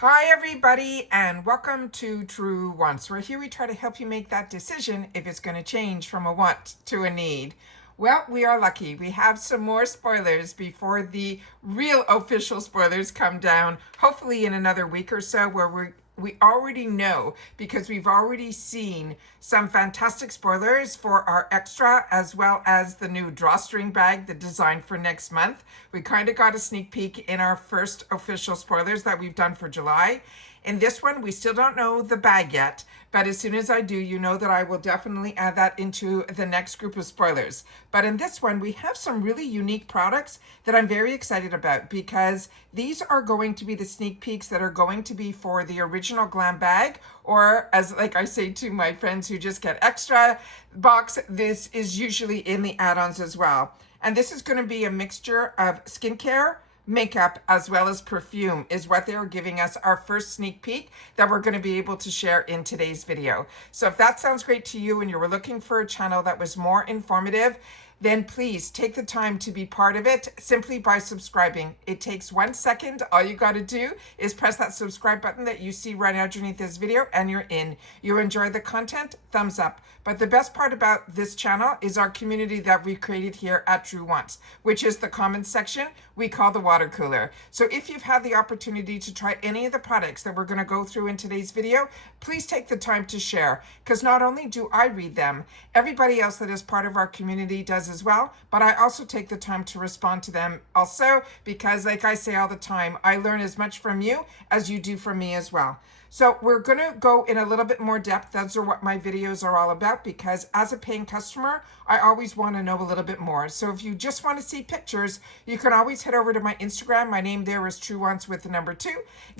Hi everybody and welcome to True Wants, where here we try to help you make that decision if it's going to change from a want to a need. Well, we are lucky. We have some more spoilers before the real official spoilers come down, hopefully in another week or so, where we already know, because we've already seen some fantastic spoilers for our extra as well as the new drawstring bag, the design for next month. We kind of got a sneak peek in our first official spoilers that we've done for July. In this one, we still don't know the bag yet, but as soon as I do, you know that I will definitely add that into the next group of spoilers. But in this one, we have some really unique products that I'm very excited about, because these are going to be the sneak peeks that are going to be for the original Glam bag, or as like I say to my friends who just get extra box, this is usually in the add-ons as well. And this is going to be a mixture of skincare, makeup, as well as perfume is what they are giving us, our first sneak peek that we're going to be able to share in today's video. So if that sounds great to you and you were looking for a channel that was more informative, then please take the time to be part of it simply by subscribing. It takes 1 second. All you got to do is press that subscribe button that you see right underneath this video and you're in. You enjoy the content, thumbs up. But the best part about this channel is our community that we created here at TrueWants, which is the comments section we call the water cooler. So if you've had the opportunity to try any of the products that we're going to go through in today's video, please take the time to share, because not only do I read them, everybody else that is part of our community does as well, but I also take the time to respond to them also, because like I say all the time, I learn as much from you as you do from me as well. So we're going to go in a little bit more depth. Those are what my videos are all about, because as a paying customer, I always want to know a little bit more. So if you just want to see pictures, you can always head over to my Instagram. My name there is TrueWants with the number 2.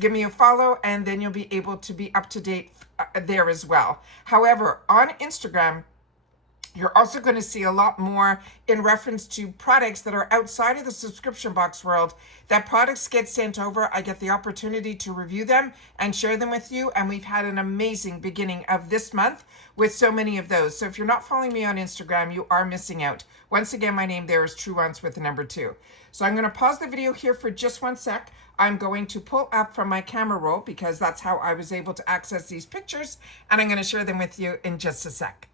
Give me a follow and then you'll be able to be up to date there as well. However, on Instagram, you're also going to see a lot more in reference to products that are outside of the subscription box world. That products get sent over, I get the opportunity to review them and share them with you. And we've had an amazing beginning of this month with so many of those. So if you're not following me on Instagram, you are missing out. Once again, my name there is TrueWants with the number 2. So I'm going to pause the video here for just 1 sec. I'm going to pull up from my camera roll, because that's how I was able to access these pictures. And I'm going to share them with you in just a sec.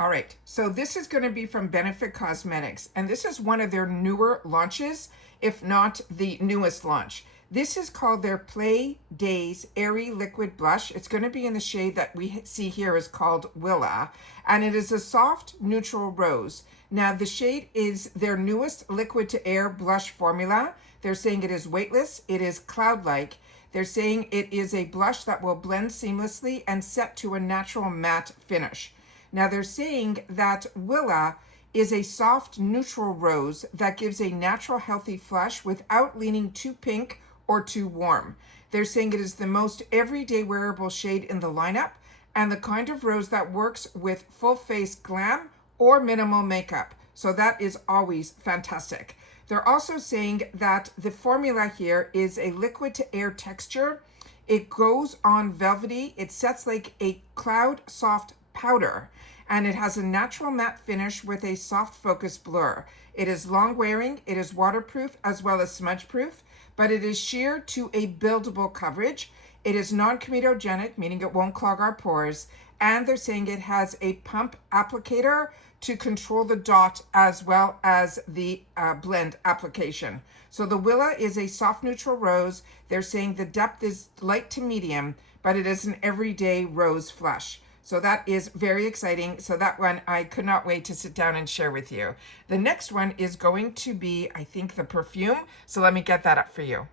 All right, so this is going to be from Benefit Cosmetics, and this is one of their newer launches, if not the newest launch. This is called their Play Days Airy Liquid Blush. It's going to be in the shade that we see here is called Willa, and it is a soft neutral rose. Now, the shade is their newest liquid to air blush formula. They're saying it is weightless, it is cloud-like. They're saying it is a blush that will blend seamlessly and set to a natural matte finish. Now they're saying that Willa is a soft neutral rose that gives a natural healthy flush without leaning too pink or too warm. They're saying it is the most everyday wearable shade in the lineup and the kind of rose that works with full face glam or minimal makeup. So that is always fantastic. They're also saying that the formula here is a liquid to air texture. It goes on velvety. It sets like a cloud soft powder, and it has a natural matte finish with a soft focus blur. It is long wearing, it is waterproof as well as smudge proof, but it is sheer to a buildable coverage. It is non-comedogenic, meaning it won't clog our pores, and they're saying it has a pump applicator to control the dot as well as the blend application. So the Willa is a soft neutral rose. They're saying the depth is light to medium, but it is an everyday rose flush. So that is very exciting. So that one, I could not wait to sit down and share with you. The next one is going to be, I think, the perfume. So let me get that up for you.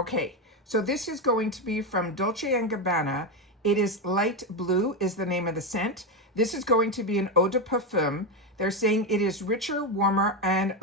Okay, so this is going to be from Dolce and Gabbana. It is Light Blue is the name of the scent. This is going to be an eau de parfum. They're saying it is richer, warmer, and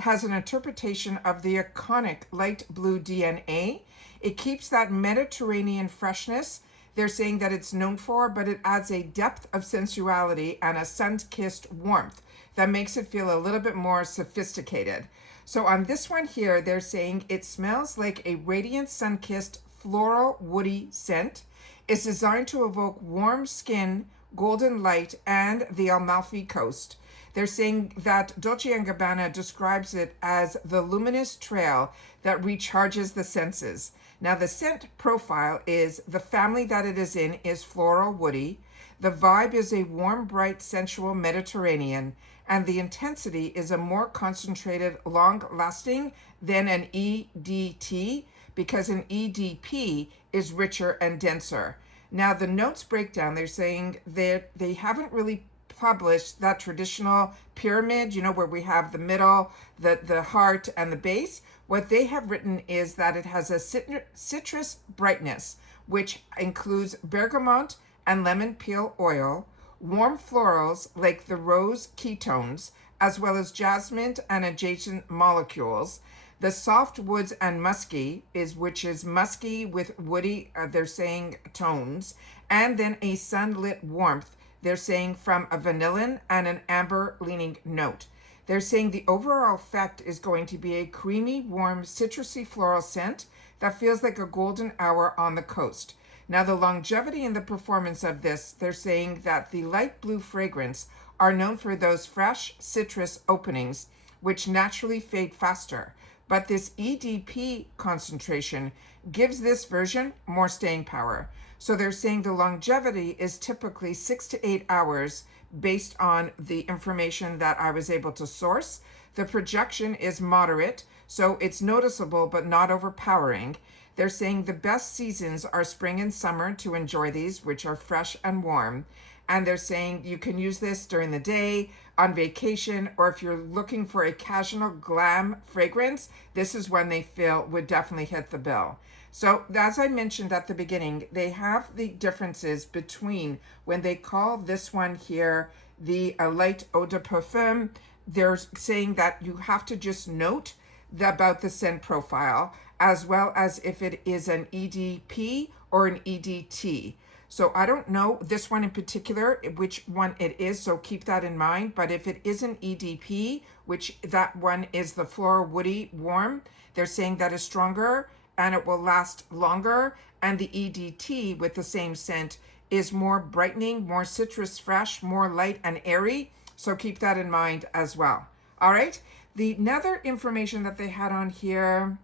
has an interpretation of the iconic light blue DNA. It keeps that Mediterranean freshness they're saying that it's known for, but it adds a depth of sensuality and a sun-kissed warmth that makes it feel a little bit more sophisticated. So on this one here, they're saying it smells like a radiant sun-kissed floral woody scent. It's designed to evoke warm skin, golden light, and the Amalfi Coast. They're saying that Dolce and Gabbana describes it as the luminous trail that recharges the senses. Now the scent profile is the family that it is in is floral woody. The vibe is a warm, bright, sensual Mediterranean, and the intensity is a more concentrated, long-lasting than an EDT, because an EDP is richer and denser. Now the notes breakdown, they're saying that they haven't really published that traditional pyramid, you know, where we have the middle, the heart, and the base. What they have written is that it has a citrus brightness, which includes bergamot and lemon peel oil, warm florals like the rose ketones, as well as jasmine and adjacent molecules. The soft woods and musky which is musky with woody, they're saying tones, and then a sunlit warmth, they're saying from a vanillin and an amber leaning note. They're saying the overall effect is going to be a creamy, warm, citrusy floral scent that feels like a golden hour on the coast. Now the longevity and the performance of this, they're saying that the light blue fragrance are known for those fresh citrus openings, which naturally fade faster. But this EDP concentration gives this version more staying power. So they're saying the longevity is typically 6 to 8 hours based on the information that I was able to source. The projection is moderate, so it's noticeable but not overpowering. They're saying the best seasons are spring and summer to enjoy these, which are fresh and warm. And they're saying you can use this during the day, on vacation, or if you're looking for a casual glam fragrance, this is one they feel would definitely hit the bill. So as I mentioned at the beginning, they have the differences between when they call this one here the light eau de parfum. They're saying that you have to just note about the scent profile, as well as if it is an EDP or an EDT. So I don't know this one in particular, which one it is, so keep that in mind. But if it is an EDP, which that one is the floral woody warm, they're saying that is stronger and it will last longer. And the EDT with the same scent is more brightening, more citrus fresh, more light and airy. So keep that in mind as well. All right. The another information that they had on here,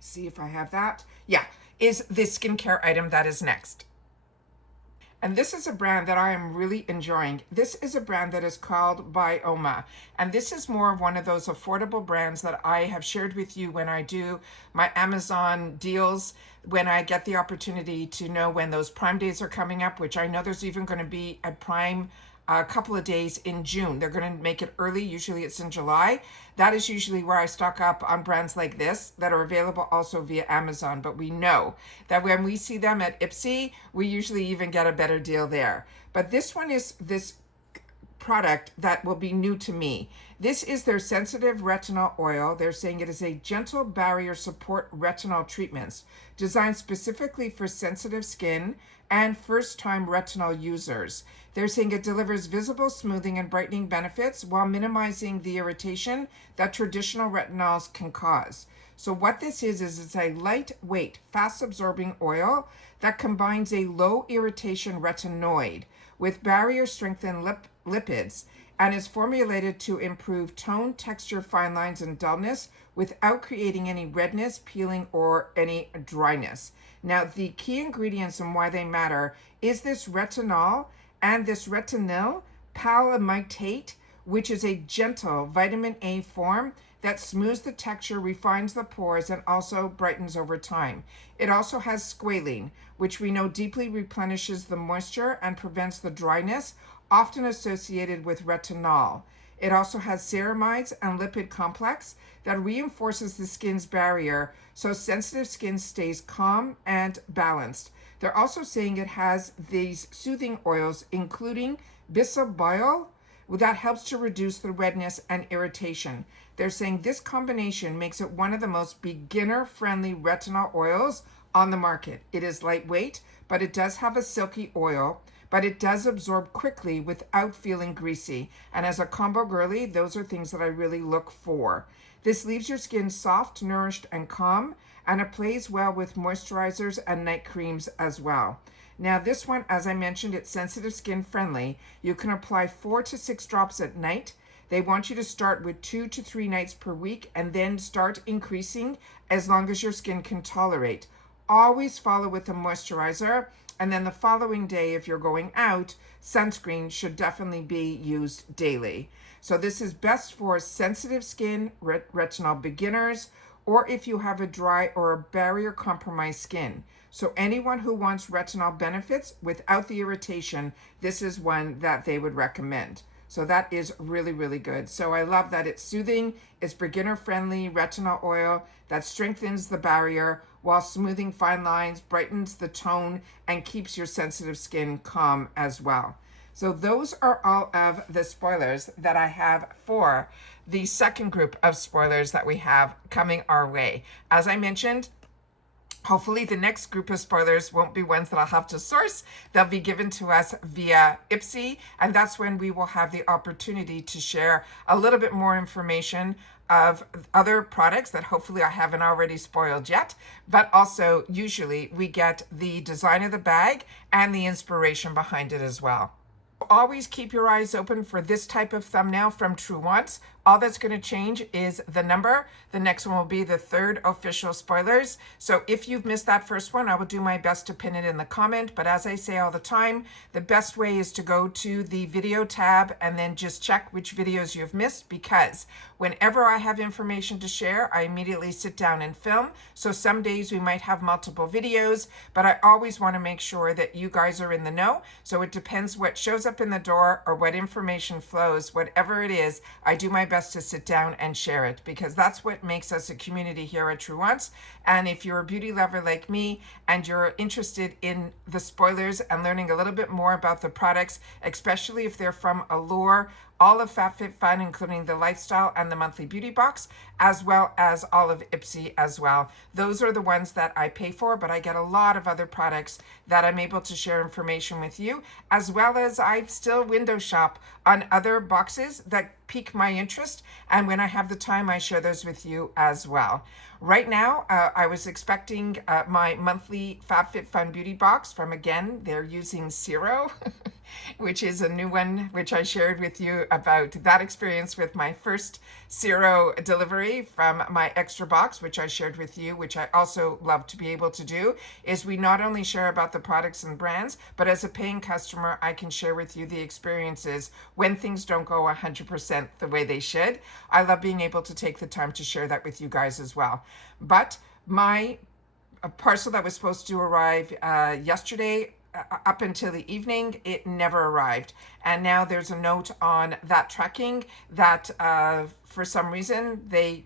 see if I have that. Yeah, is the skincare item that is next. And this is a brand that I am really enjoying. This is a brand that is called Byoma. And this is more of one of those affordable brands that I have shared with you when I do my Amazon deals, when I get the opportunity to know when those Prime days are coming up, which I know there's even going to be a Prime a couple of days in June. They're going to make it early. Usually it's in July. That is usually where I stock up on brands like this that are available also via Amazon. But we know that when we see them at IPSY, we usually even get a better deal there. But this one is this product that will be new to me. This is their sensitive retinol oil. They're saying it is a gentle barrier support retinol treatments designed specifically for sensitive skin and first-time retinol users. They're saying it delivers visible smoothing and brightening benefits while minimizing the irritation that traditional retinols can cause. So what this is it's a lightweight, fast-absorbing oil that combines a low irritation retinoid with barrier-strengthened lipids and is formulated to improve tone, texture, fine lines, and dullness without creating any redness, peeling, or any dryness. Now, the key ingredients and why they matter is this retinol and this retinol palmitate, which is a gentle vitamin A form that smooths the texture, refines the pores, and also brightens over time. It also has squalene, which we know deeply replenishes the moisture and prevents the dryness, often associated with retinol. It also has ceramides and lipid complex that reinforces the skin's barrier so sensitive skin stays calm and balanced. They're also saying it has these soothing oils, including bisabolol, that helps to reduce the redness and irritation. They're saying this combination makes it one of the most beginner-friendly retinol oils on the market. It is lightweight, but it does have a silky oil, but it does absorb quickly without feeling greasy. And as a combo girly, those are things that I really look for. This leaves your skin soft, nourished, and calm, and it plays well with moisturizers and night creams as well. Now this one, as I mentioned, it's sensitive skin friendly. You can apply 4 to 6 drops at night. They want you to start with 2 to 3 nights per week and then start increasing as long as your skin can tolerate. Always follow with a moisturizer, and then the following day, if you're going out, sunscreen should definitely be used daily. So this is best for sensitive skin, retinol beginners, or if you have a dry or a barrier compromised skin. So anyone who wants retinol benefits without the irritation, this is one that they would recommend. So that is really, really good. So I love that it's soothing, it's beginner friendly retinol oil that strengthens the barrier while smoothing fine lines, brightens the tone, and keeps your sensitive skin calm as well. So those are all of the spoilers that I have for the second group of spoilers that we have coming our way. As I mentioned, hopefully the next group of spoilers won't be ones that I'll have to source. They'll be given to us via IPSY, and that's when we will have the opportunity to share a little bit more information of other products that hopefully I haven't already spoiled yet, but also usually we get the design of the bag and the inspiration behind it as well. Always keep your eyes open for this type of thumbnail from TrueWants. All that's going to change is the number. The next one will be the third official spoilers. So if you've missed that first one, I will do my best to pin it in the comment. But as I say all the time, the best way is to go to the video tab and then just check which videos you've missed, because whenever I have information to share, I immediately sit down and film. So some days we might have multiple videos, but I always want to make sure that you guys are in the know. So it depends what shows up in the door or what information flows, whatever it is, I do my best to sit down and share it, because that's what makes us a community here at TrueWants. And if you're a beauty lover like me and you're interested in the spoilers and learning a little bit more about the products, especially if they're from Allure, all of FabFitFun, including the lifestyle and the monthly beauty box, as well as all of IPSY as well. Those are the ones that I pay for, but I get a lot of other products that I'm able to share information with you, as well as I still window shop on other boxes that pique my interest. And when I have the time, I share those with you as well. Right now, I was expecting my monthly FabFitFun beauty box from, again, they're using Zero, which is a new one, which I shared with you about that experience with my first Zero delivery from my extra box, which I shared with you, which I also love to be able to do, is we not only share about the products and brands, but as a paying customer, I can share with you the experiences when things don't go 100% the way they should. I love being able to take the time to share that with you guys as well. But my parcel that was supposed to arrive yesterday, up until the evening, it never arrived. And now there's a note on that tracking that for some reason they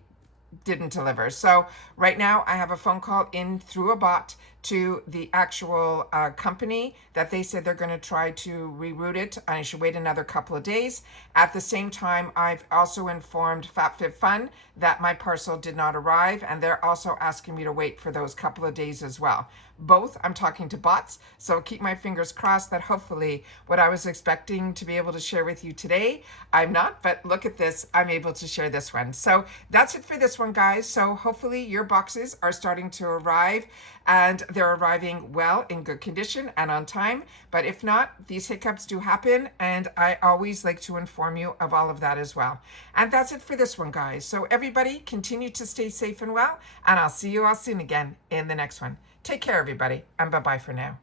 didn't deliver. So right now I have a phone call in through a bot to the actual company that they said they're going to try to reroute it. I should wait another couple of days. At the same time, I've also informed FabFitFun that my parcel did not arrive, and they're also asking me to wait for those couple of days as well. Both, I'm talking to bots, so keep my fingers crossed that hopefully what I was expecting to be able to share with you today, I'm not, but look at this, I'm able to share this one. So that's it for this one, guys. So hopefully your boxes are starting to arrive, and they're arriving well, in good condition and on time. But if not, these hiccups do happen, and I always like to inform you of all of that as well. And that's it for this one, guys. So everybody continue to stay safe and well, and I'll see you all soon again in the next one. Take care, everybody, and bye-bye for now.